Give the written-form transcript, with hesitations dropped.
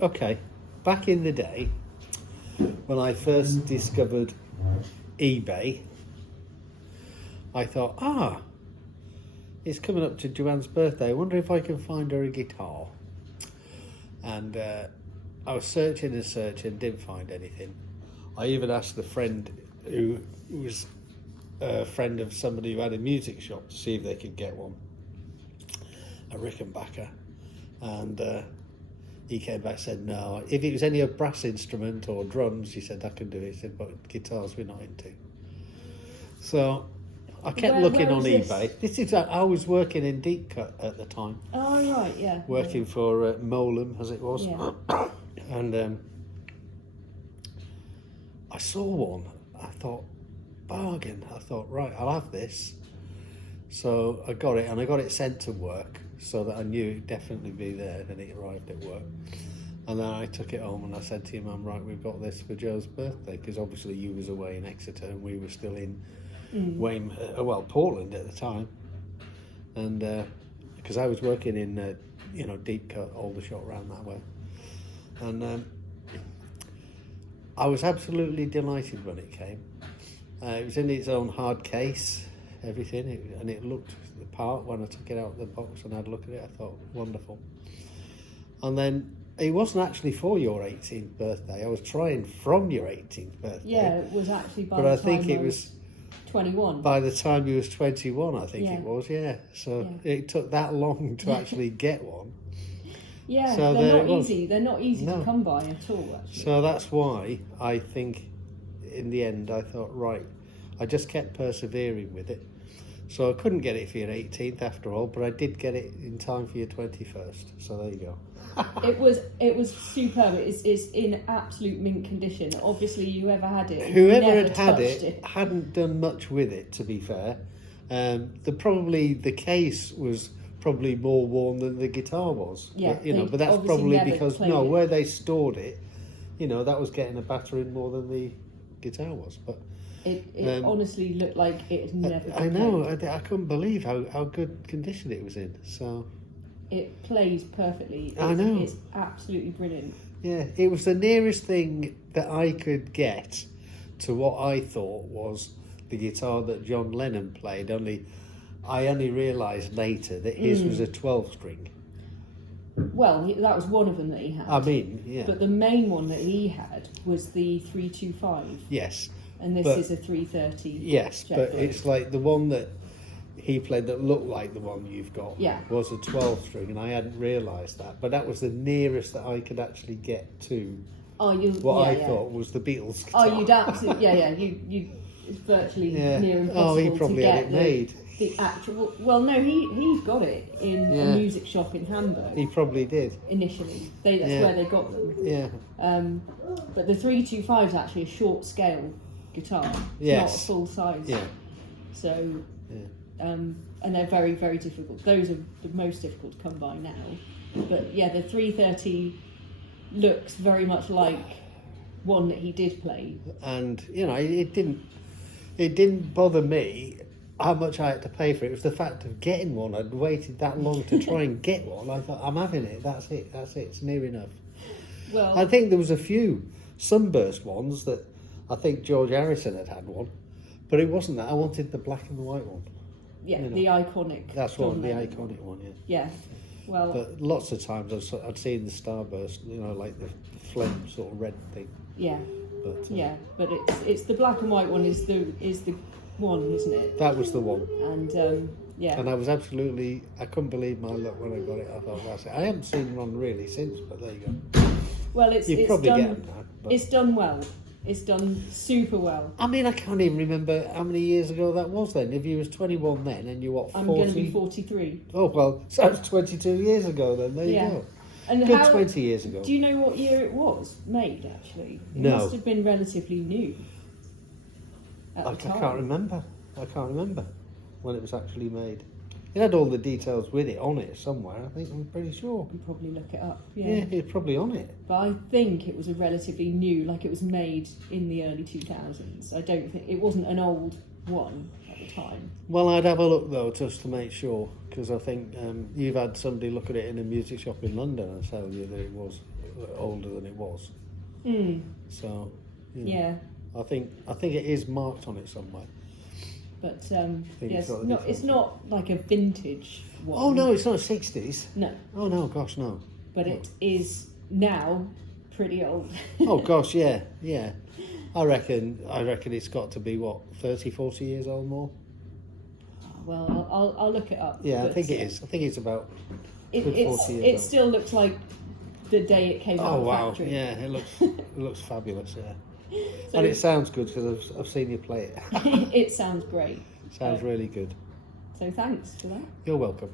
okay, back in the day, when I first discovered eBay, I thought, it's coming up to Joanne's birthday. I wonder if I can find her a guitar. And I was searching and searching, didn't find anything. I even asked a friend who was a friend of somebody who had a music shop to see if they could get one, a Rickenbacker. And he came back and said, no, if it was any brass instrument or drums, he said, I can do it. He said, but guitars we're not into. So I kept looking on eBay. This is, I was working in Deep Cut at the time. Oh, right, yeah. Working for Molem, as it was. Yeah. And I saw one. I thought, bargain. I thought, right, I'll have this. So I got it, and I got it sent to work so that I knew it'd definitely be there. Then it arrived at work. And then I took it home and I said to your mum, right, we've got this for Joe's birthday, because obviously you was away in Exeter and we were still in Portland at the time. And because I was working in, Deep Cut, Aldershot, round that way. And I was absolutely delighted when it came. It was in its own hard case, everything, and it looked the part when I took it out of the box and had a look at it. I thought, wonderful. And then it wasn't actually for your 18th birthday. I was trying from your 18th birthday. Yeah, it was actually by but the I time think it was 21. By the time you was 21, I think it was, yeah. So it took that long to actually get one. Yeah, so they're not easy. They're not easy to come by at all, actually. So that's why I think, in the end, I thought, right, I just kept persevering with it. So I couldn't get it for your 18th after all, but I did get it in time for your 21st. So there you go. It was superb. It's in absolute mint condition. Obviously, whoever had it, had it hadn't done much with it. To be fair, the case was probably more worn than the guitar was. Yeah, but that's probably because where they stored it, that was getting a battering more than the guitar was. But it honestly looked like it had never been I know. I couldn't believe how good condition it was in. So. It plays perfectly. I know. It's absolutely brilliant. Yeah, it was the nearest thing that I could get to what I thought was the guitar that John Lennon played, I only realised later that his was a 12-string. Well, that was one of them that he had. I mean, yeah. But the main one that he had was the 325. Yes. And this is a 330. Yes, Jetglo. but it's like the one that he played that looked like the one you've got was a 12-string, and I hadn't realised that. But that was the nearest that I could actually get to what I thought was the Beatles guitar. Oh, you'd absolutely, you it's virtually near impossible he probably to get had it made. The actual, well, no, he's got it in a music shop in Hamburg. He probably did. Initially. That's where they got them. Yeah. But the 325 is actually a short scale guitar. It's not a full size. Yeah. So... Yeah. And they're very, very difficult. Those are the most difficult to come by now. But yeah, the 330 looks very much like one that he did play. And it didn't bother me how much I had to pay for it. It was the fact of getting one. I'd waited that long to try and get one. I thought, I'm having it. That's it. It's near enough. Well, I think there was a few sunburst ones that I think George Harrison had one, but it wasn't that. I wanted the black and the white one. Yeah, the iconic. That's one, the iconic one, yeah. Yeah, well... But lots of times I'd seen the starburst, like the flame sort of red thing. Yeah. But but it's the black and white one is the one, isn't it? That was the one. And, And I couldn't believe my luck when I got it. I thought, that's it. I haven't seen one really since, but there you go. Well, it's probably done, get them now, it's done well. It's done super well. I mean, I can't even remember how many years ago that was then. If you was 21 then and you what, 40? I'm going to be 43. Oh, well, so that's 22 years ago then. There you go. And good 20 years ago. Do you know what year it was made, actually? It No. must have been relatively new at the time. I can't remember when it was actually made. It had all the details with it on it somewhere, I'm pretty sure. You can probably look it up, Yeah, it's probably on it. But I think it was relatively new, like it was made in the early 2000s. I don't think, it wasn't an old one at the time. Well, I'd have a look though, just to make sure, because I think you've had somebody look at it in a music shop in London and tell you that it was older than it was. So, you know, Yeah, I think it is marked on it somewhere. but it's got a it's difference. not like a vintage one. Oh no, it's not 60s. No, Oh no, gosh, no. but it is now pretty old. Oh gosh, yeah. I reckon it's got to be what, 30, 40 years old more. Well, I'll look it up. Yeah, I but, think it is. I think it's about It, 40 years it old. still looks like the day it came out Oh of the wow, factory. yeah, it looks fabulous, yeah. So And it sounds good because I've seen you play it. it sounds great. Sounds really good. So thanks for that. You're welcome.